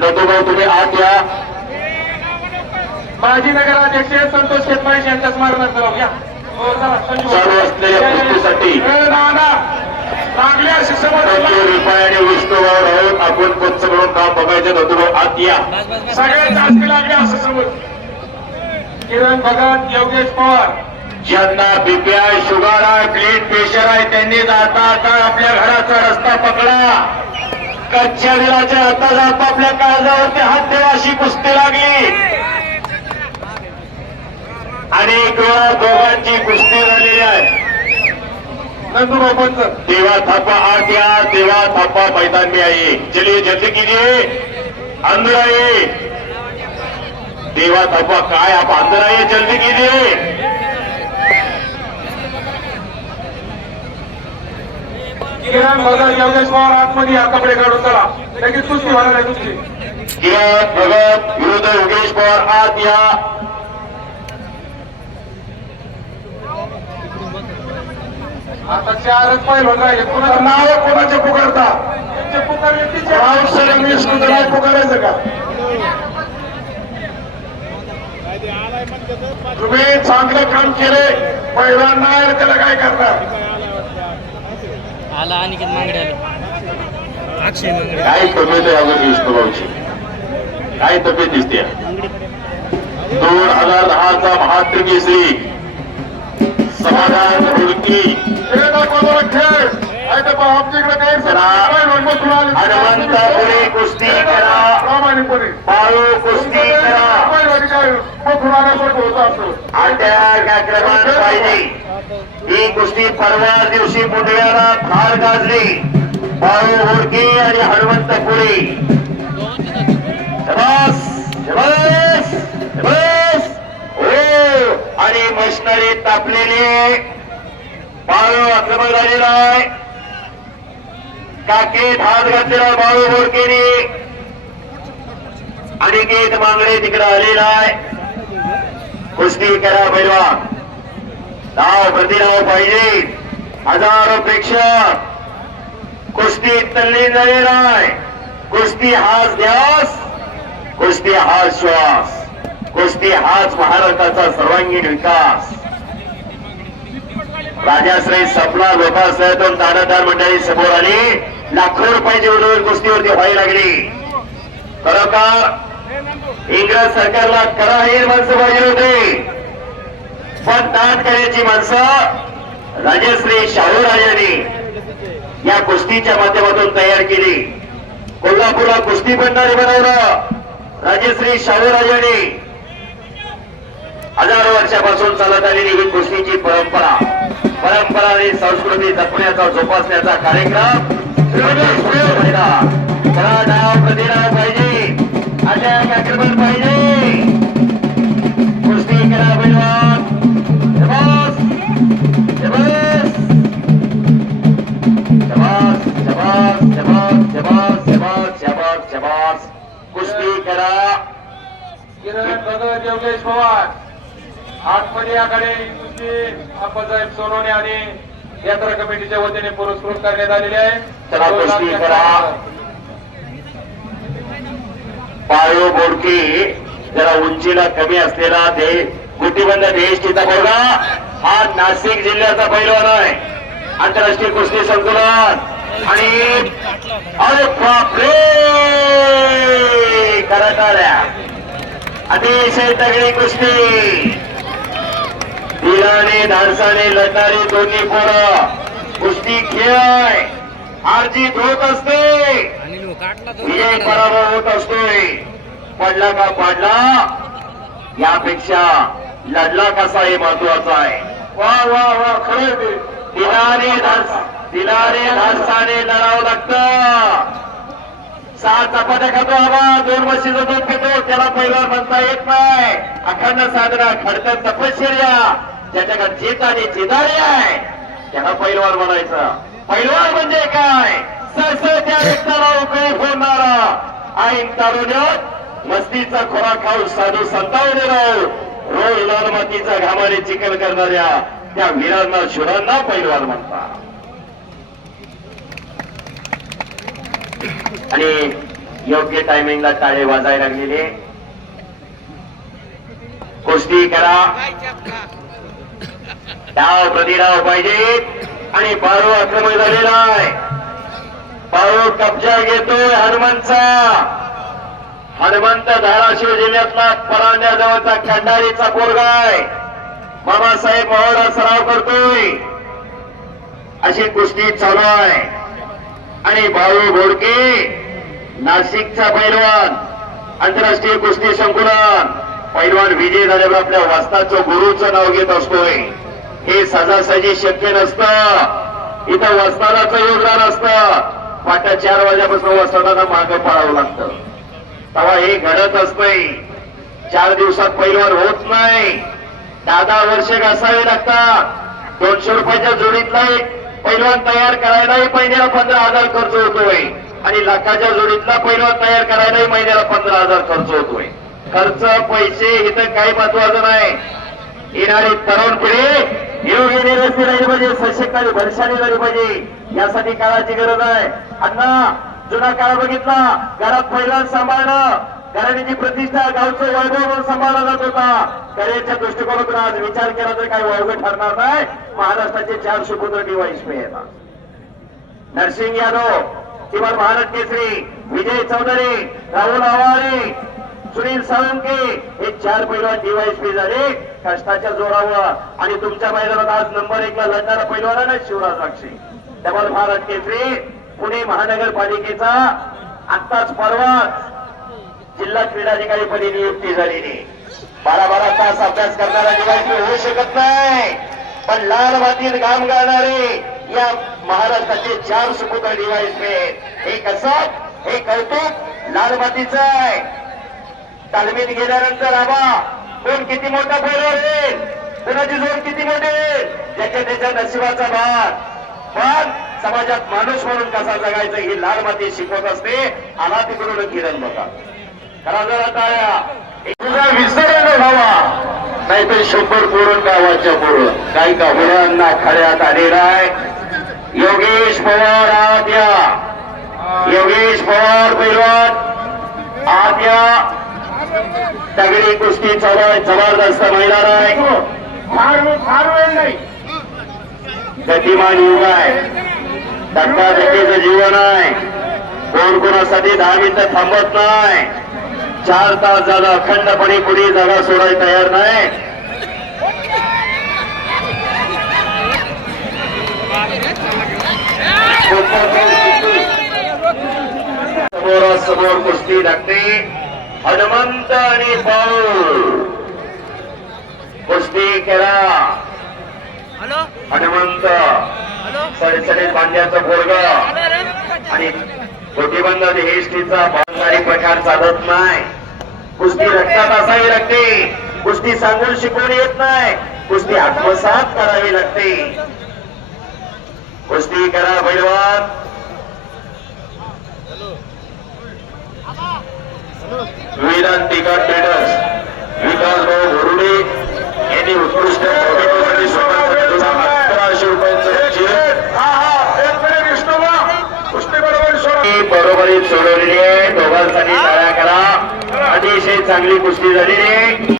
नदुभाऊ तुम्ही आत या. माजी नगराध्यक्ष संतोष शेतमाळी यांच्या स्मरणार्थ या. हो, चला, असलेल्या कुस्तीसाठी. ए, नाना, लागल्या शिष्यमंडळाला. संजू रिपाय आणि विष्णुभाऊ राऊत आपण कोच म्हणून काम बघायचं नदुभाऊ आत या. सगळे जास्त लागले असं समज किरण भगत योगेश पवार. ज्यांना बीपीआय शुगर आहे ब्लड प्रेशर आहे त्यांनी आता आता आपल्या घराचा रस्ता पकडा. कच्च्या विलाच्या आता जात आपल्या काळजावरती हात ठेवा अशी कुस्ती लागली. अनेक वेळा दोघांची कुस्ती झालेली आहे. देवा थापा आठ या देवा थापा मैदान में आइए चलिए जल्दी कीजिए. अंदर आइए देवा थापा काय आप अंदर आइए जल्दी कीजिए किरण भगत योगेश पवार आतमध्ये या कपडे काढून चला. लगेच कुस्ती होणार आहे तुमची. किरण भगत विरुद्ध योगेश पवार आत या. आता चारच पहिलं राहिले कुणाचं नाव कोणाचे पुकारता? त्यांचे पुकारायचं का? तुम्ही चांगलं काम केले पहिला नाही त्याला काय करणार? आला अनिकेत मांगडे आला. अक्षय मांगडे. काय तब्येत आहे अगं वीस भाऊची काय तब्येत दिसते? दोन हजार दहाचा महात्रिकी श्री. समाधान रुडकी हनुमंतपुरी कुस्ती करा. पाळू कुस्ती करा. आट्या कार्यक्रमात पाहिजे? ही कुस्ती परवा दिवशी मुंडव्याला फार गाजली. बाळू होडके आणि हनुमंत पुरे. हो, आणि मशनरी तापलेले. बाळू आक्रमण झालेला आहे. काकेत हात घातलेला बाळू होडकेने. अनिकेत मांगडे तिकडे आलेला आहे. कुस्ती करा बैलवा नाव प्रतिभाव पाहिजे. हजारो प्रेक्षक कुस्ती तल्ली झालेला राय. कुस्ती हाच ध्यास कुस्ती हाच श्वास. कुस्ती हाच महाराष्ट्राचा सर्वांगीण विकास. राजाश्रय सपना लोकांसह दानादार मंडळी समोर आली. लाखो रुपयाची उडवून कुस्तीवरती व्हायला लागली. खरोखर इंग्रज सरकारला कराहीर माणसं पाहिजे होते. पण दान करण्याची माणसं राजश्री शाहू राजांनी या कुस्तीच्या माध्यमातून तयार केली. कोल्हापूरला कुस्ती भंडारी बनवलं राजश्री शाहू राजांनी हजारो वर्षापासून चालत आलेली ही कुस्तीची परंपरा परंपरा आणि संस्कृती जपण्याचा जोपासण्याचा कार्यक्रम पाहिजे. अटॅक आक्रमण पाहिजे. आतमध्ये याकडे कुस्ती अप्पासाहेब सोनवणे आणि यात्रा कमिटीच्या वतीने पुरस्कृत करण्यात आलेले आहे. पायो बोडके जरा उंचीला कमी असलेला दे गुटीबंद देशटीचा मुलगा हा नाशिक जिल्ह्याचा पैलवान आहे. आंतरराष्ट्रीय कुस्ती संकुलन आणि अरे बापरे! करत आल्या अतिशय तगडी कुस्ती. दिलाने धाडसाने लढणारी दोन्ही पोरं. कुस्ती खेळ. आहे हारजीत होत असते विजय पराभव होत असतोय. पडला का पाडला? यापेक्षा लढला कसा हे महत्वाचं आहे. वा वा वा खरं ते. दिलाने दिलाने धाडसाने लढावं लागतं. सहा चपात्या खातो बाबा दोन म्हशीचं दूध पितो. त्याला पहिला म्हणता येत नाही. अखंड साधना खडतर तपश्चर्या ज्याच्याकडे चित आणि चिदारी आहे. त्याला पैलवान म्हणायचं. पैलवान म्हणजे काय? सहसा त्या व्यक्ताला उपयोग होणारा ऐन तारुण्यात मस्तीचा खोराक खाऊन साधू संतावले राहू. रोज लाल मातीचा घामाने चिकन करणाऱ्या त्या वीरांना शुरांना पैलवान म्हणतात. आणि योग्य टायमिंगला टाळे वाजायला लागलेले. कुस्ती करा. डाव प्रतिडाव पाहिजे आणि बारू आक्रमण झालेला आहे. बारू कब्जा घेतोय हनुमंतचा. हनुमंत धाराशिव जिल्ह्यातला परांड्याजवळचा खंडारीचा पोरगा आहे. मामासाहेब महोडा सराव करतोय. अशी कुस्ती चालू आहे. आणि भाऊ घोडके नाशिकचा पैलवान आंतरराष्ट्रीय कुस्ती संकुलन पैलवान विजय झाल्यावर आपल्या वास्ताचं गुरुचं नाव घेत असतोय. हे सहजासहजी शक्य नसतं. इथं वस्तादाचं योगदान असतं. पाट्या चार वाजेपासून वस्तादांना माग पाळावं लागतं. तेव्हा हे घडतच असतंय चार दिवसात पैलवान होत नाही. दहा दहा वर्ष घासावे लागतात. दोनशे रुपयाच्या जोडीतला एक पैलवान तयार करायलाही महिन्याला पंधरा हजार खर्च होतोय. आणि लाखाच्या जोडीतला पैलवान तयार करायलाही महिन्याला पंधरा हजार खर्च होतोय. खर्च पैसे इथं काही महत्वाचं नाही. येणारी तरुण पिढी योग्य रस्ते राहिली पाहिजे सशक्त भरशाली झाली पाहिजे. यासाठी काळाची गरज आहे. अण्णा जुना काळ बघितला. घरात पहिला सांभाळणं. घराण्याची प्रतिष्ठा गावचं वैभव म्हणून सांभाळला जात होता. करिअरच्या दृष्टिकोनातून आज विचार केला तर काही वैभव ठरणार नाही? महाराष्ट्राचे चार सुपुत्र डिवाईस येतात नरसिंग यादव किंवा भारत केसरी विजय चौधरी राहुल आवारे सुनील साळुंके हे चार पैलवान डीवायएसपी झाले. कष्टाच्या जोरावर. आणि तुमच्या मैदानात आज नंबर एक ला लढणारा पैलवान ना शिवराज साक्षी. डबल भारत केसरी पुणे महानगरपालिकेचा आत्ताच परवा जिल्हा क्रीडाधिकारी पदी नियुक्ती झालेली. बारा बारा तास अभ्यास करणारा डिवाईस होऊ शकत नाही. पण लाल मातीत घाम गाळणारे या महाराष्ट्राचे चार सुपुत्र डीवायएसपी हे कसं? हे कौतुक लाल मातीचं आहे. तालमीत गेल्यानंतर आबा कोण किती मोठा पैलवान होईल? कोणाची जोर किती मोठी त्याच्या ज्याच्या त्याच्या नशिबाचा भाग पण समाजात माणूस म्हणून कसा जगायचं ही लाल माती शिकवत असते आला तिकडून किरण बघा. खरा जरा टाळ्या. विसरण व्हावा नाही तर शंभर पोरण गावाच्या पोरण काही मुलांना खऱ्यात आलेला आहे योगेश पवार आत या योगेश पवार पैलवान आत या चालू आहे जबरदस्त मैदान आहे. फार फार वेळ नाही. गतिमान युग आहे. धक्काधक्कीचं जीवन आहे. कोण कोणासाठी दहा मिनिटं थांबत नाही. चार तास झालं अखंडपणे कुणी जागा सोडायला तयार नाही. समोरासमोर कुस्ती लागते. हनुमंत आणि बाळू कुस्ती करा हॅलो? हनुमंत. सडसडीत बांध्याचं पोरग. आणि गोटीबंद एसटीचा बांधणारी प्रकार चालत नाही. कुस्ती रक्तात असावी लागते. कुस्ती सांगून शिकवून येत नाही. कुस्ती आत्मसात करावी लागते. कुस्ती करा पैलवान ट्रेडर्स विकास भाऊ घोरुडे यांनी उत्कृष्ट अकराशे रुपयांचं बरोबरीत सोडवलेली आहे. दोघांसाठी करा. अतिशय चांगली कुस्ती झालेली आहे.